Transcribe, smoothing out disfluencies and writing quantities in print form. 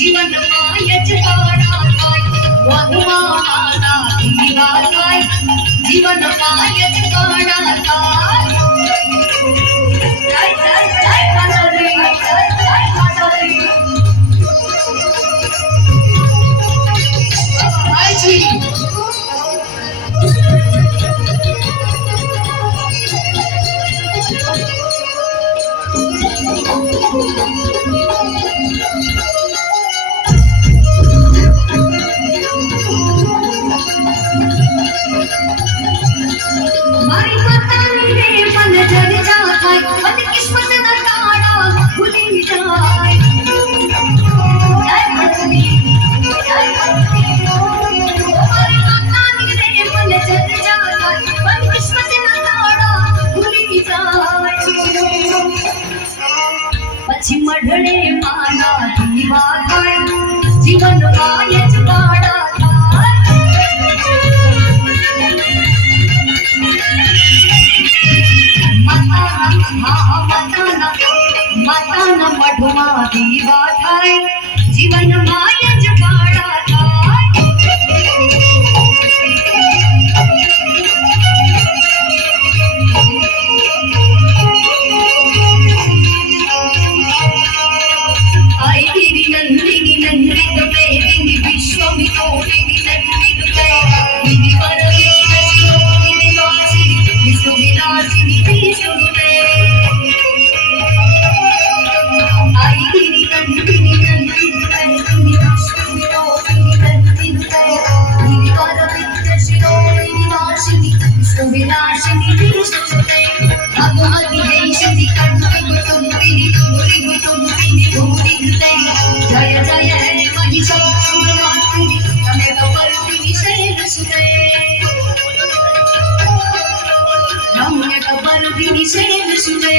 जीवन मायच पाडा काय वधवा माता दिवा काय जीवन मायच पाडा काय जय जय जय माताजी जय जय माताजी हाय जी मारी माता रे मन जर जाए मन किस्मत न ताड़ा भूली जाए जय भक्ति जय भक्ति मारी माता रे मन जर जाए मन किस्मत न ताड़ा भूली जाए पछी मढळे माना दीवा थाय जीवन मायच पाडा माताना मढमा दीवा थाय जीवन मायच पाडा थाय आई गिरी नंदिनी नंदित प्रेमिनी विश्वमितोषिनी नंदित गिरी परमेश्वरी शिरोमणि वासिनी विष्णु विलासिनी विष्णुते आई गिरी नंदिनी नंदित प्रेमिनी विश्वमितोषिनी नंदित गिरी परमेश्वरी शिरोमणि वासिनी विष्णु विलासिनी विष्णुते भगवती देशि कंठि कुटुंबिनी भूरि कुटुंबिनी भूरि कृते जय जय हे महिषासुरमर्दिनी तमेव पर्दिनी शैलसुते रम्यक पर्दिनी शैलसुते